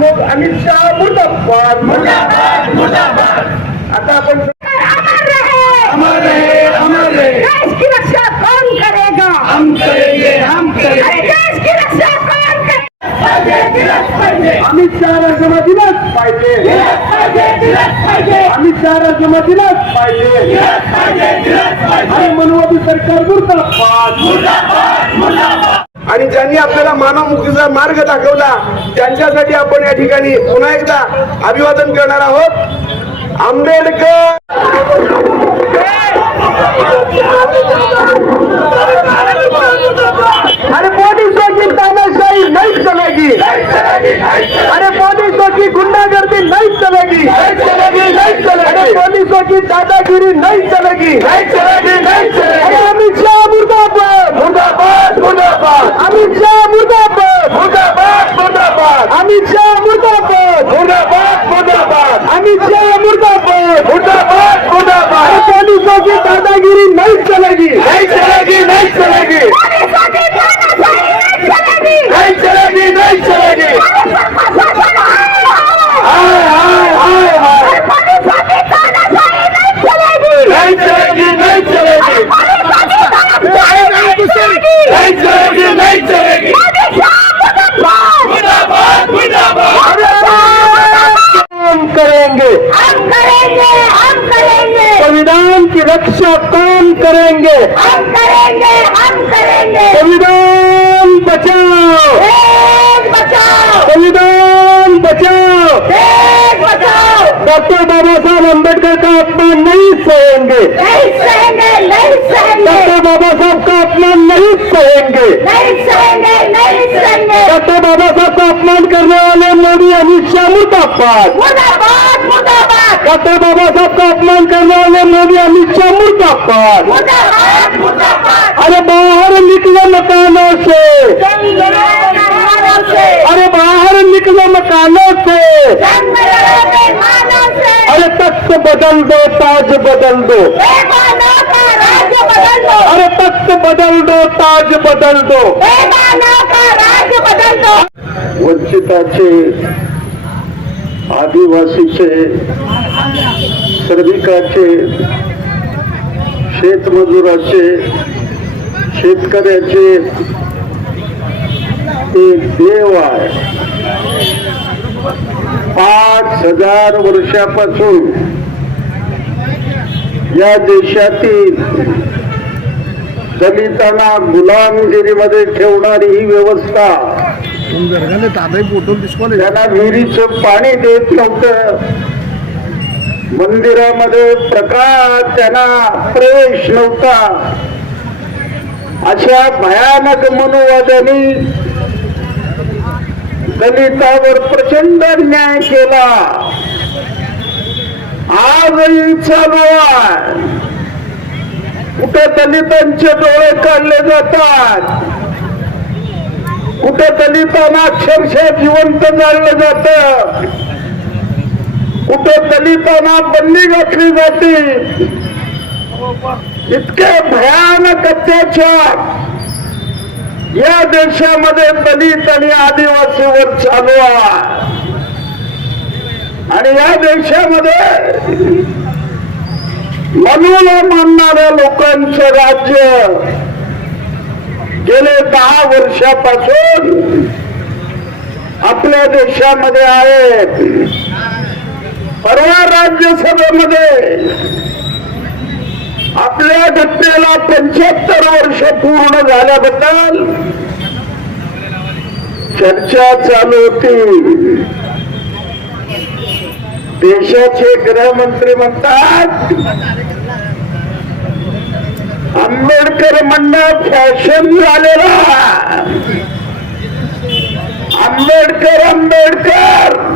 मग अमित शाह मुर्दाबाद. मुर्दाबाद मुर्दाबाद. आता आपण देश की रक्षा कौन करेगा? हम हम देश की रक्षा पाहिजे. दिलंच पाहिजे. दिलंच पाहिजे अमित शहा राज्यामध्ये दिलाच पाहिजे. आणि मनोवादी सरकार मुर्दाबाद. मुर्दाबाद मुर्दाबाद. आणि ज्यांनी आपल्याला मानव मुक्तीचा मार्ग दाखवला त्यांच्यासाठी आपण या ठिकाणी पुन्हा एकदा अभिवादन करणार आहोत. आंबेडकर अरे पोलिसों की तानाशाही नहीं चलेगी अरे पोलिसों की गुंडागर्दी नहीं चलेगी अरे पोलिसों की दादागिरी नहीं चलेगी. अरे अमित शाह मुर्दाबाद. मुर्दाबाद मुर्दाबाद. अमित शाह मुर्दाबाद. मुर्दाबाद मुर्दाबाद. अमित शाह मुर्दाबाद. मुर्दाबाद मुर्दाबाद. अमित शाह मुर्दाबाद. मुर्दाबाद मुर्दाबाद. पोलिसों की दादागिरी नहीं चलेगी. नहीं चलेगी नहीं चलेगी नहीं चलेगी नहीं चलेगी हाय हाय हाय हाय नहीं चलेगी नहीं चलेगी नहीं चलेगी नहीं चलेगी मुर्दाबाद मुर्दाबाद काम करेंगे हम करेंगे हम करेंगे संविधान की रक्षा काम करेंगे हम करेंगे हम करेंगे संविधान बचाओ देश बचाओ संविधान बचाओ देश बचाओ डॉक्टर बाबा साहब अम्बेडकर का अपमान नहीं सहेंगे नहीं सहेंगे नहीं सहेंगे डॉक्टर बाबा साहब का अपमान नहीं सहेंगे नहीं सहेंगे नहीं सहेंगे डॉक्टर बाबा साहब का अपमान करने वाले मोदी अमित शाह मुर्दाबाद मुर्दाबाद मुर्दाबाद डॉक्टर बाबा साहब का अपमान करने वाले मोदी अमित शाह मुर्दाबाद. अरे बाहर निकलो मकानों से. जंग लड़ोगे से. अरे बाहर निकलो मकानों से. जंग लड़ोगे मानव से. अरे तख्त बदल दो ताज बदल दो. अरे तख्त बदल दो ताज बदल दो. वंचिताचे आदिवासीचे श्रमिकाचे शेतमजुराचे शेतकऱ्याचे एक देव आहे. पाच हजार वर्षापासून या देशातील दलितांना गुलामगिरीमध्ये ठेवणारी ही व्यवस्था त्यांना विहिरीचं पाणी देत नव्हतं. मंदिरामध्ये प्रकाश त्यांना प्रवेश नव्हता. अशा भयानक मनोवादानी दलितावर प्रचंड न्याय केला. आजही चालू आहे कुठे दलितांचे डोळे काढले जातात? कुठे दलितांना अक्षरशः जिवंत जाळलं जात? कुठे दलितांना बंदी घातली जाते. इतके भयानक अत्याचार. या देशामध्ये दलित आणि आदिवासीवर चालू आहे. आणि या देशामध्ये मनूला मानणाऱ्या लोकांचं राज्य गेले दहा वर्षापासून आपल्या देशामध्ये आहेत परवा राज्यसभेमध्ये आपल्या घटनेला पंच्याहत्तर वर्ष पूर्ण झाल्याबद्दल चर्चा चालू होती. देशाचे गृहमंत्री म्हणतात आंबेडकर म्हणणं फॅशन झालेला. आंबेडकर आंबेडकर.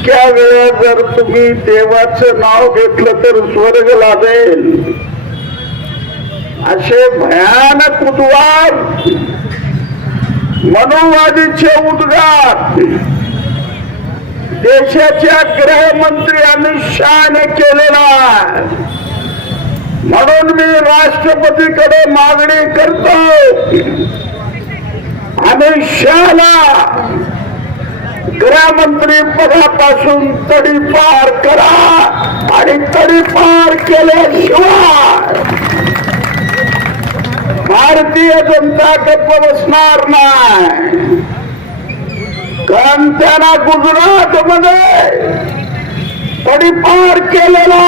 इतक्या वेळा जर तुम्ही देवाचं नाव घेतलं तर स्वर्ग लाभेल असे भयानक उद्वार मनोवादीचे उद्गार. देशाच्या गृहमंत्री अमित शहाने केलेला म्हणून मी राष्ट्रपतीकडे मागणी करतो. अमित शहाला गृहमंत्री पदापासून तडीपार करा आणि तडीपार केल्याशिवाय भारतीय जनता गप्प बसणार नाही. कारण त्यांना गुजरात मध्ये तडीपार केलेला